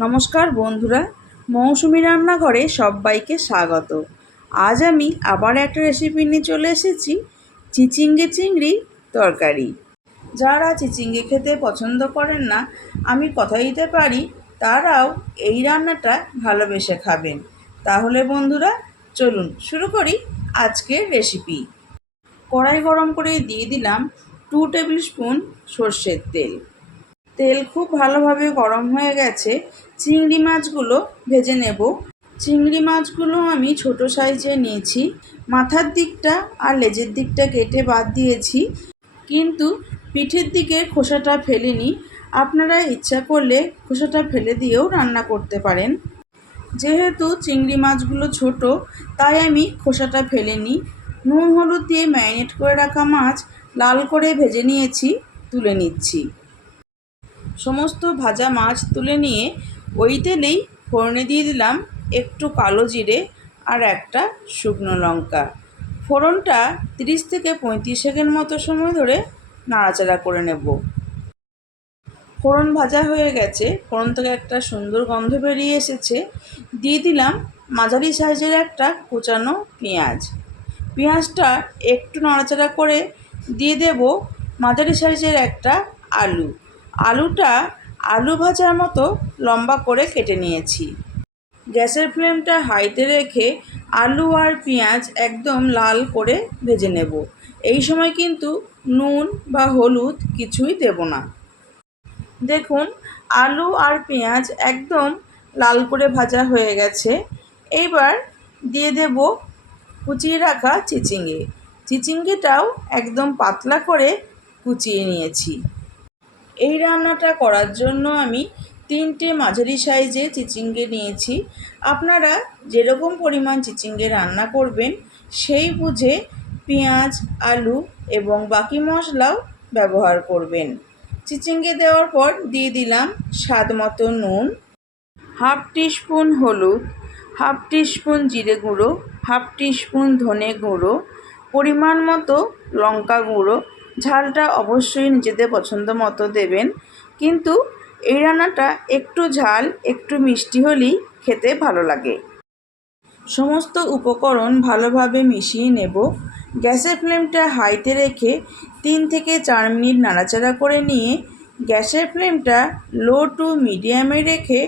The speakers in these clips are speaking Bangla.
নমস্কার বন্ধুরা, মৌসুমি রান্নাঘরে সবাইকে স্বাগত। আজ আমি আবার একটা রেসিপি নিয়ে চলে এসেছি, চিচিঙ্গে চিংড়ি তরকারি। যারা চিচিঙ্গে খেতে পছন্দ করেন না, আমি কথা দিতে পারি, তারাও এই রান্নাটা ভালোবেসে খাবেন। তাহলে বন্ধুরা, চলুন শুরু করি আজকের রেসিপি কড়াই গরম করে দিয়ে দিলাম টু টেবিল স্পুন সর্ষের তেল। তেল খুব ভালোভাবে গরম হয়ে গেছে। চিংড়ি মাছগুলো ভেজে নেব। চিংড়ি মাছগুলো আমি ছোট সাইজে নিয়েছি। মাথার দিকটা আর লেজের দিকটা কেটে বাদ দিয়েছি। কিন্তু পিঠের দিকে খোসাটা ফেলিনি। আপনারা ইচ্ছা করলে খোসাটা ফেলে দিয়েও রান্না করতে পারেন। যেহেতু চিংড়ি মাছগুলো ছোট, তাই আমি খোসাটা ফেলিনি। নুন, হলুদ দিয়ে ম্যারিনেট করে রাখা মাছ লাল করে ভেজে নিয়েছি, তুলে নিচ্ছি। সমস্ত ভাজা মাছ তুলে নিয়ে ওই তেলেই ফোড়নে দিয়ে দিলাম একটু কালো জিরে আর একটা শুকনো লঙ্কা। ফোড়নটা তিরিশ থেকে পঁয়ত্রিশ সেকেন্ড মতো সময় ধরে নাড়াচাড়া করে নেব। ফোড়ন ভাজা হয়ে গেছে, ফোড়ন থেকে একটা সুন্দর গন্ধ বেরিয়ে এসেছে। দিয়ে দিলাম মাঝারি সাইজের একটা কুচানো পেঁয়াজ। পেঁয়াজটা একটু নাড়াচাড়া করে দিয়ে দেব মাঝারি সাইজের একটা আলু। আলুটা আলু ভাজার মতো লম্বা করে কেটে নিয়েছি। গ্যাসের ফ্লেমটা হাইতে রেখে আলু আর পেঁয়াজ একদম লাল করে ভেজে নেব। এই সময় কিন্তু নুন বা হলুদ কিছুই দেব না। দেখুন, আলু আর পেঁয়াজ একদম লাল করে ভাজা হয়ে গেছে। এইবার দিয়ে দেব কুচিয়ে রাখা চিচিঙ্গে। চিচিঙ্গেটাও একদম পাতলা করে কুচিয়ে নিয়েছি। এই রান্নাটা করার জন্য আমি তিনটে মাঝারি সাইজে চিচিঙ্গে নিয়েছি। আপনারা যেরকম পরিমাণ চিচিঙ্গে রান্না করবেন, সেই বুঝে পেঁয়াজ, আলু এবং বাকি মশলাও ব্যবহার করবেন। চিচিঙ্গে দেওয়ার পর দিয়ে দিলাম স্বাদ মতো নুন, হাফ টিস্পুন হলুদ, হাফ টিস্পুন জিরে গুঁড়ো, হাফ টিস্পুন ধনে গুঁড়ো, পরিমাণ মতো লঙ্কা গুঁড়ো ঝালটা অবশ্যই নিজেদের পছন্দ মতো দেবেন। কিন্তু এই রান্নাটা একটু ঝাল, একটু মিষ্টি হলেই খেতে ভালো লাগে। সমস্ত উপকরণ ভালোভাবে মিশিয়ে নেব। গ্যাসের ফ্লেমটা হাইতে রেখে তিন থেকে চার মিনিট নাড়াচাড়া করে নিয়ে গ্যাসের ফ্লেমটা লো টু মিডিয়ামে রেখে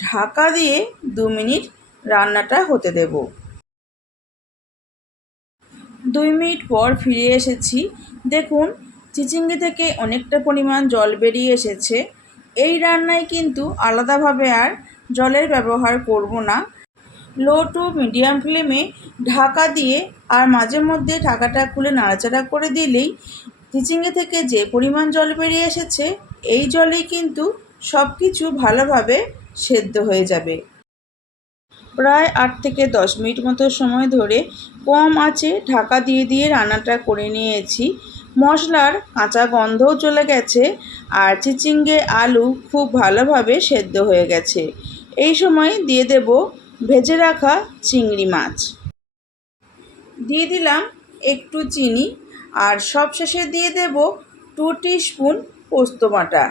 ঢাকা দিয়ে দু মিনিট রান্নাটা হতে দেব। দুই মিনিট পর ফিরে এসেছি। দেখুন, চিচিঙ্গে থেকে অনেকটা পরিমাণ জল বেরিয়ে এসেছে। এই রান্নায় কিন্তু আলাদাভাবে আর জলের ব্যবহার করব না। লো টু মিডিয়াম ফ্লেমে ঢাকা দিয়ে আর মাঝে মধ্যে ঢাকাটা খুলে নাড়াচাড়া করে দিলেই চিচিঙ্গে থেকে যে পরিমাণ জল বেরিয়ে এসেছে, এই জলেই কিন্তু সব কিছু ভালোভাবে সেদ্ধ হয়ে যাবে। প্রায় আট থেকে দশ মিনিট মতো সময় ধরে কম আঁচে ঢাকা দিয়ে দিয়ে রান্নাটা করে নিয়েছি। মশলার কাঁচা গন্ধও চলে গেছে আর চিচিঙ্গে আলু খুব ভালোভাবে সেদ্ধ হয়ে গেছে। এই সময় দিয়ে দেব ভেজে রাখা চিংড়ি মাছ। দিয়ে দিলাম একটু চিনি আর সবশেষে দিয়ে দেব টু স্পুন পোস্ত বাটা।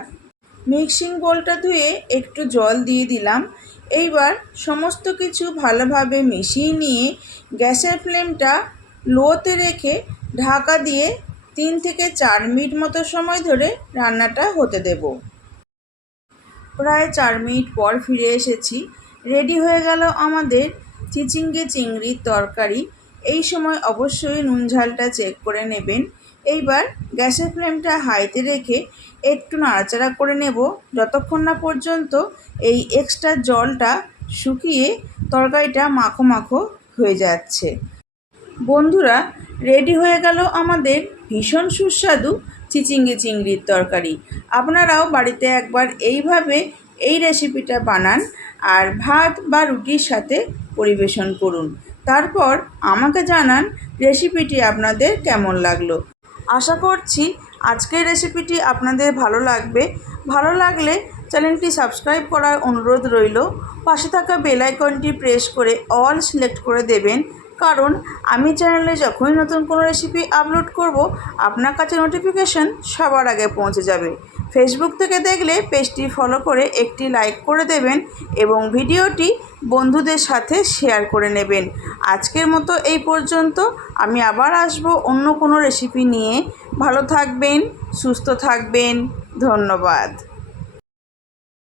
মিক্সিং বোলটা ধুয়ে একটু জল দিয়ে দিলাম এইবার সমস্ত কিছু ভালোভাবে মিশিয়ে নিয়ে গ্যাসের ফ্লেমটা লোতে রেখে ঢাকা দিয়ে তিন থেকে চার মিনিট মতো সময় ধরে রান্নাটা হতে দেব। প্রায় চার মিনিট পর ফিরে এসেছি। রেডি হয়ে গেল আমাদের চিচিঙ্গে চিংড়ির তরকারি। এই সময় অবশ্যই নুন ঝালটা চেক করে নেবেন। এইবার গ্যাসের ফ্লেমটা হাইতে রেখে একটু নাড়াচাড়া করে নেব। যতক্ষণ না পর্যন্ত এই এক্সট্রা জলটা শুকিয়ে তরকারিটা মাখো মাখো হয়ে যাচ্ছে। বন্ধুরা, রেডি হয়ে গেল আমাদের ভীষণ সুস্বাদু চিচিঙ্গে চিংড়ির তরকারি। আপনারাও বাড়িতে একবার এইভাবে এই রেসিপিটা বানান আর ভাত বা রুটির সাথে পরিবেশন করুন। তারপর আমাকে জানান রেসিপিটি আপনাদের কেমন লাগল। আশা করছি আজকের রেসিপিটি আপনাদের ভালো লাগবে। ভালো লাগলে চ্যানেলটি সাবস্ক্রাইব করার অনুরোধ রইল। পাশে থাকা বেল আইকনটি প্রেস করে অল সিলেক্ট করে দেবেন। কারণ আমি চ্যানেলে যখনই নতুন কোনো রেসিপি আপলোড করব, আপনার কাছে নোটিফিকেশান সবার আগে পৌঁছে যাবে। ফেসবুক থেকে দেখলে পেজটি ফলো করে একটি লাইক করে দেবেন এবং ভিডিওটি বন্ধুদের সাথে শেয়ার করে নেবেন। আজকের মতো এই পর্যন্ত। আমি আবার আসব অন্য কোনো রেসিপি নিয়ে। ভালো থাকবেন, সুস্থ থাকবেন। ধন্যবাদ।